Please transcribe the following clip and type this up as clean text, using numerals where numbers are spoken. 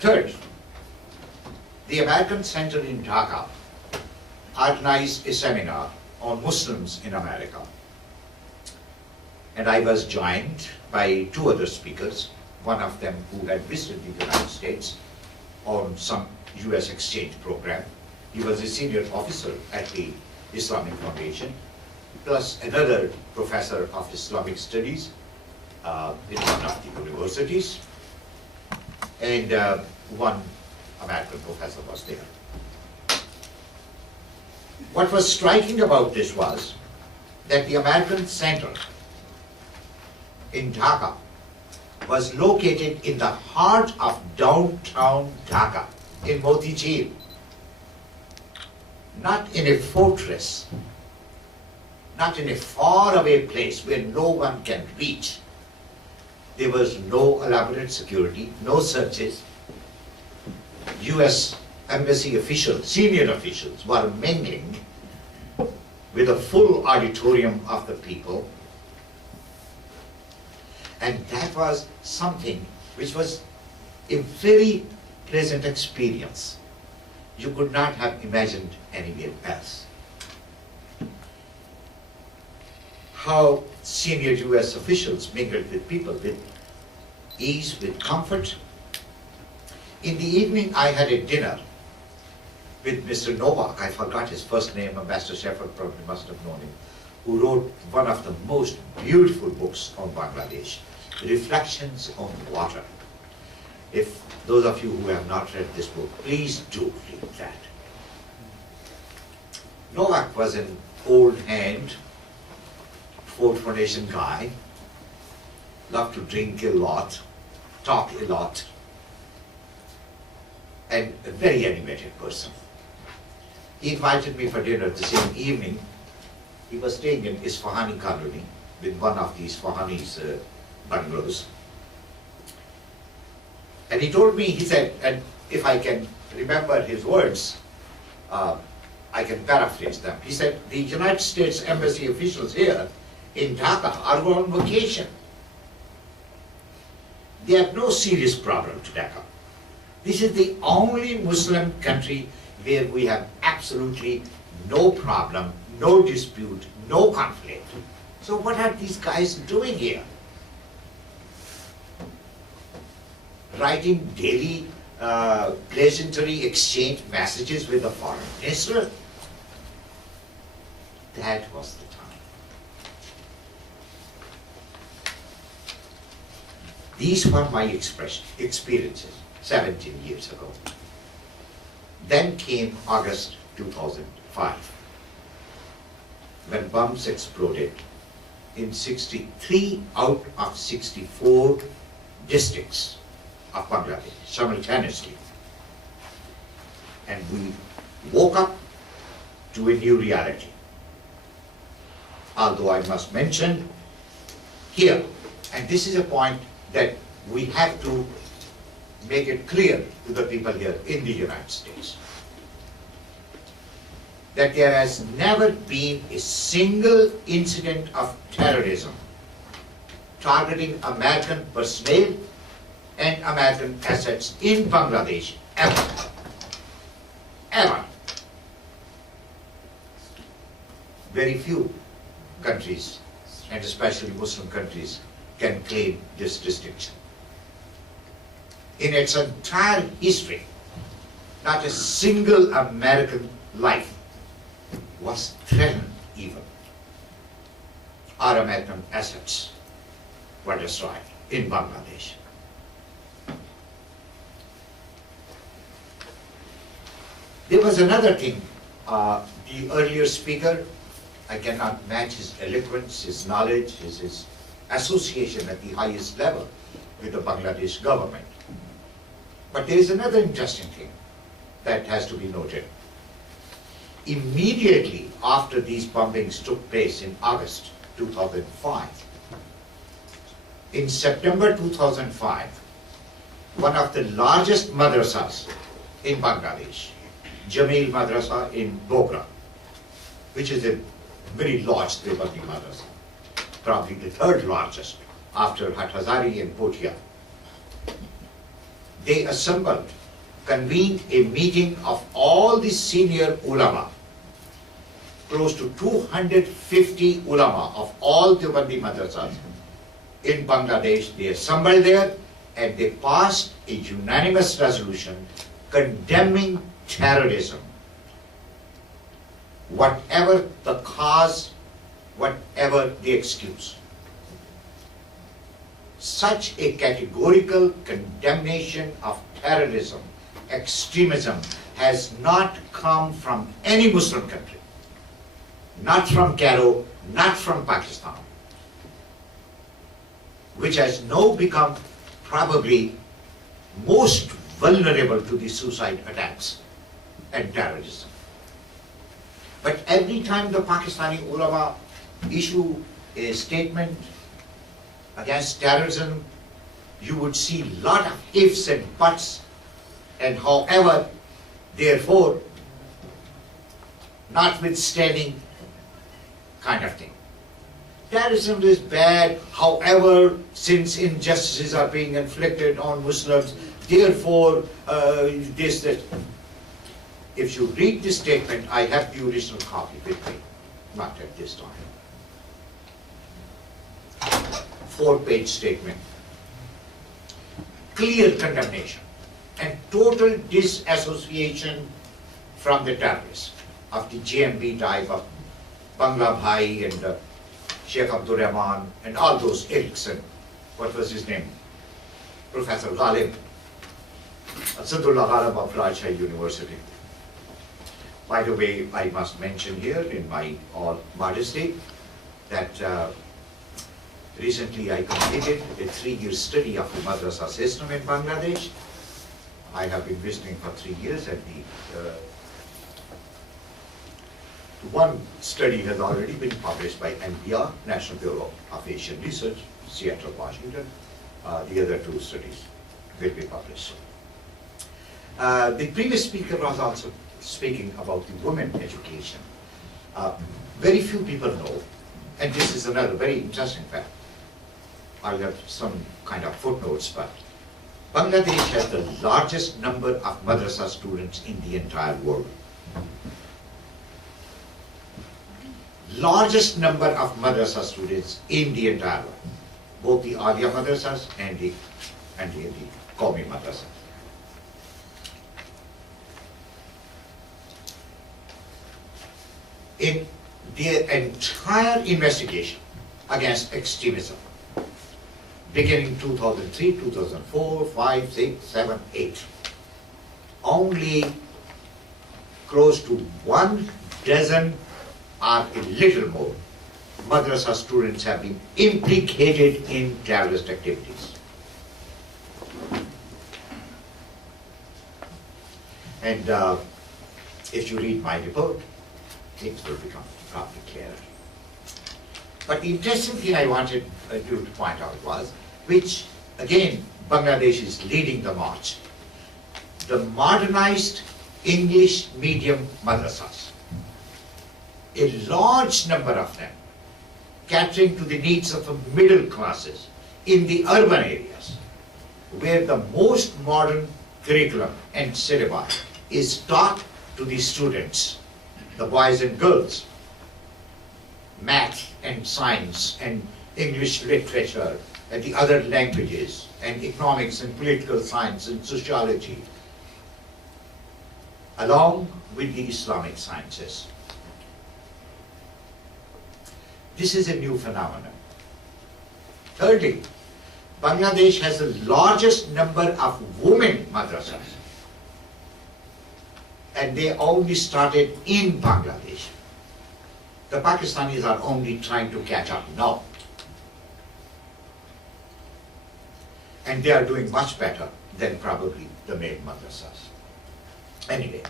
Third, the American Center in Dhaka organized a seminar on Muslims in America. And I was joined by two other speakers, one of them who had visited the United States on some US exchange program. He was a senior officer at the Islamic Foundation, plus another professor of Islamic studies in one of the universities, and one American professor was there. What was striking about this was that the American Center in Dhaka was located in the heart of downtown Dhaka, in Moti Jheel, not in a fortress, not in a faraway place where no one can reach. There was no elaborate security, no searches. US embassy officials, senior officials, were mingling with a full auditorium of the people. And that was something which was a very pleasant experience. You could not have imagined anywhere else. How senior US officials mingled with people with ease, with comfort. In the evening, I had a dinner with Mr. Novak. I forgot his first name, Ambassador Shepard probably must have known him, who wrote one of the most beautiful books on Bangladesh, Reflections on Water. If those of you who have not read this book, please do read that. Novak was an old hand, Ford Foundation guy, loved to drink a lot, talk a lot, and a very animated person. He invited me for dinner the same evening. He was staying in Isfahani colony with one of these Isfahani's bungalows. And he told me, he said, and if I can remember his words, I can paraphrase them. He said, the United States Embassy officials here in Dhaka are on vacation. They have no serious problem to Dhaka. This is the only Muslim country where we have absolutely no problem, no dispute, no conflict. So what are these guys doing here? Writing daily pleasantry exchange messages with the foreign minister? That was the time. These were my experiences 17 years ago. Then came August 2005, when bombs exploded in 63 out of 64 districts of Bangladesh simultaneously. And we woke up to a new reality. Although I must mention here, and this is a point that we have to make it clear to the people here in the United States, that there has never been a single incident of terrorism targeting American personnel and American assets in Bangladesh, ever. Ever. Very few countries, and especially Muslim countries, can claim this distinction. In its entire history, not a single American life was threatened even, or American assets were destroyed in Bangladesh. There was another thing. The earlier speaker, I cannot match his eloquence, his knowledge, his association at the highest level with the Bangladesh government. But there is another interesting thing that has to be noted. Immediately after these bombings took place in August 2005, in September 2005, one of the largest madrasas in Bangladesh, Jamil Madrasa in Bogra, which is a very large Deobandi madrasa, probably the third largest after Hathazari and Potia. they assembled, convened a meeting of all the senior ulama, close to 250 ulama of all Deobandi madrasas in Bangladesh. They assembled there and they passed a unanimous resolution condemning terrorism, whatever the cause, whatever the excuse. Such a categorical condemnation of terrorism, extremism, has not come from any Muslim country. Not from Cairo, not from Pakistan, which has now become probably most vulnerable to the suicide attacks and terrorism. But every time the Pakistani ulama issue a statement against terrorism, you would see a lot of ifs and buts, and however, therefore, notwithstanding kind of thing. Terrorism is bad, however, since injustices are being inflicted on Muslims, therefore, this, that. If you read this statement, I have the original copy with me, not at this time. 4-page statement. Clear condemnation and total disassociation from the terrorists of the JMB type of Bangla Bhai and Sheikh Abdul Rahman and all those Erickson, what was his name? Professor Ghalib, Asadullah Ghalib of Rajshahi University. By the way, I must mention here in my all modesty that recently I completed a 3-year study of the madrasa system in Bangladesh. I have been visiting for 3 years and one study has already been published by NBR, National Bureau of Asian Research, Seattle, Washington. The other 2 studies will be published. The previous speaker was also speaking about the women education. Very few people know, and this is another very interesting fact. I'll have some kind of footnotes, but Bangladesh has the largest number of madrasa students in the entire world. Largest number of madrasa students in the entire world, both the Alia madrasas and the Qawmi madrasas. In their entire investigation against extremism, beginning 2003, 2004, 5, 6, 7, 8, only close to 1 dozen or a little more madrasa students have been implicated in terrorist activities. And if you read my report, things will become probably clearer. But the interesting thing I wanted to point out was, which again Bangladesh is leading the march, the modernized English medium madrasas. A large number of them catering to the needs of the middle classes in the urban areas, where the most modern curriculum and syllabi is taught to the students, the boys and girls, math and science and English literature and the other languages and economics and political science and sociology, along with the Islamic sciences. This is a new phenomenon. Thirdly, Bangladesh has the largest number of women madrasas, and they only started in Bangladesh. The Pakistanis are only trying to catch up now. And they are doing much better than probably the male madrasas. Anyway,